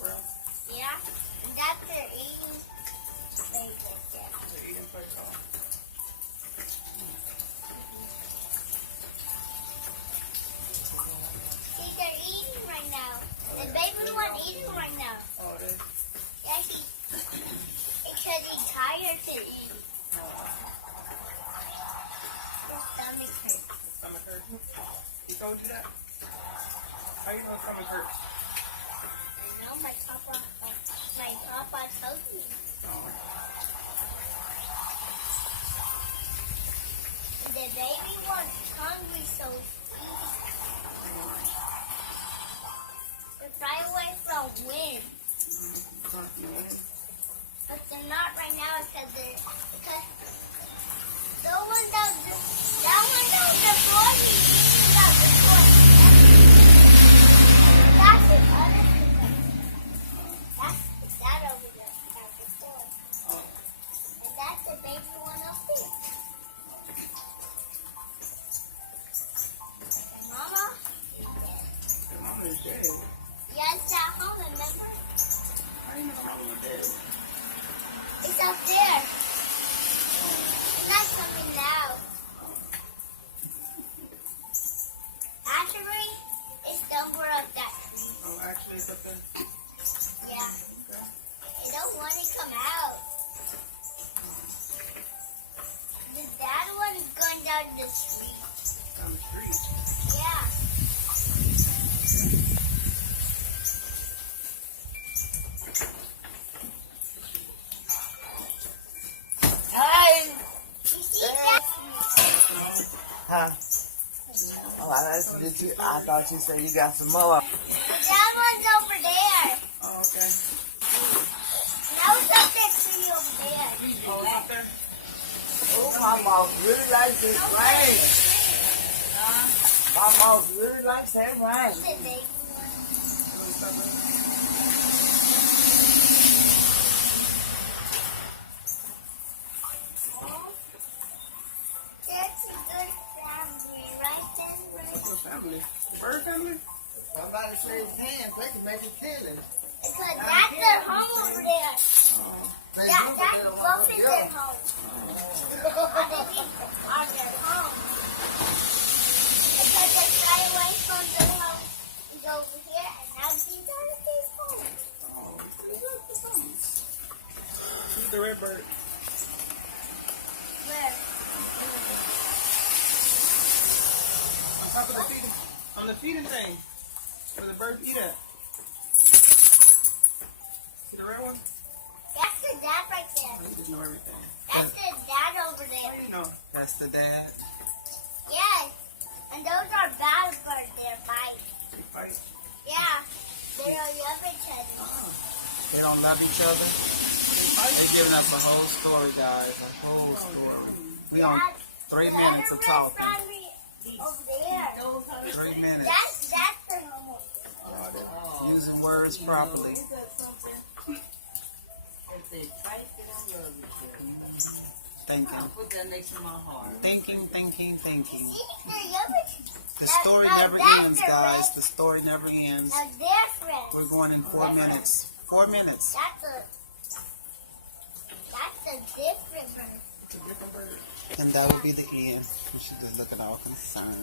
Well, Yeah. And that's their eating place right there. they're eating place off. See, they're eating right now. The baby one eating right now. Oh, they. Yeah, because he's tired to eat. His stomach hurts. Stomach hurt. He told you that? How you know stomach hurts? No, my papa told me. The baby was hungry, so they're far away from wind. But they're not right now because the one down the floor, he's eating down the floor. That's the other thing. That's that over there down the floor. And that's the baby one up there. Mama? Your mama is dead. Yeah, it's at home, remember? How you know mama is dead? It's up there. It's not coming now. Actually, it's over up that tree. Oh, actually, it's up there. Yeah. Okay. It don't want to come out. The dad one is going down the street. Down the street. Yeah. Hey! You see that? Huh? Oh, I thought you said you got some more. That one's over there. Oh, okay. That was up that tree over there. Oh, it's up there? Oh, my mom really likes this rain. My mom really likes that rain. The baby one. Oh, it's up there. Oh, that's a good family, right then, right? What's your family? Bird family? Somebody says hands, they can make it killing. Because that's their home over there. That's both is their home. Are their home. Because they fly away from their home and go over here, and now these are his home. Oh, who's the red bird? Where? On top of the feeding, on the feeding thing, where the birds eat at. See the red one? That's the dad right there. You just know everything. That's the dad over How there. do you know? That's the dad. Yes. And those are bad birds. They're bites. They fight. Yeah. They don't love each other. They don't love each other. They fight. They're giving us a whole story, guys. A whole story. We on Dad, 3 the minutes other of red talking. family over there. 3 minutes. That's the home. Using words properly. Thinking. Put that next to my heart. Thinking. See, they're yellow. The story Now, never that's ends, the guys. red- The story never ends. Now they're friends. We're going in 4 minutes. 4 minutes. That's a different bird. It's a different bird. And that will be the end. We should just look at all concerned.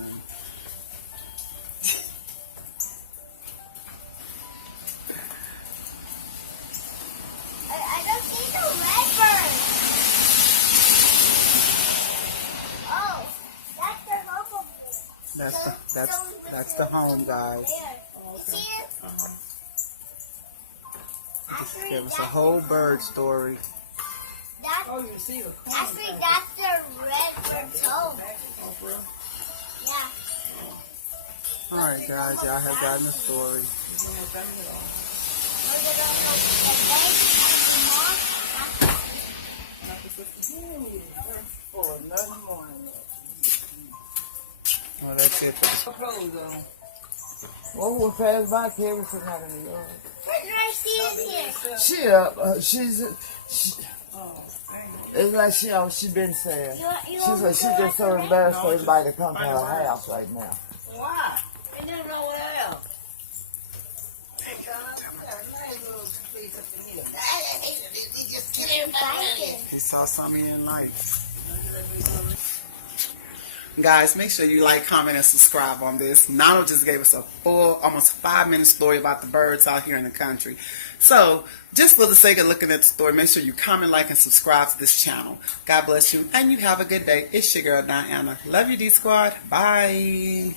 I don't see the red bird. Oh, that's their home over there. That's the home, guys. You see it? Just Actually, give us a that's whole their bird home. story. That's, Oh, you see the corn. actually, that's their red bird's home. Oh, for real? Yeah. Alright, guys, y'all have gotten the story. There's no more family at all. No, they don't know the bank and the mom. Not the sister. For another morning. Well, that's it for No clothes on. Well, we'll pass by Kevin sitting out in the yard. Where's Gracie in here? She up. She, Oh, dang. it's like she been saying. You She want said me she's to just go so after me? embarrassed for anybody to come to her house right now. Why? They didn't know what else. Hey, John, you got a nice little like it. He saw something in life. Guys, make sure you like, comment, and subscribe on this. Nano just gave us a full, almost 5-minute story about the birds out here in the country. So, just for the sake of looking at the story, make sure you comment, like, and subscribe to this channel. God bless you, and you have a good day. It's your girl, Diana. Love you, D-Squad. Bye.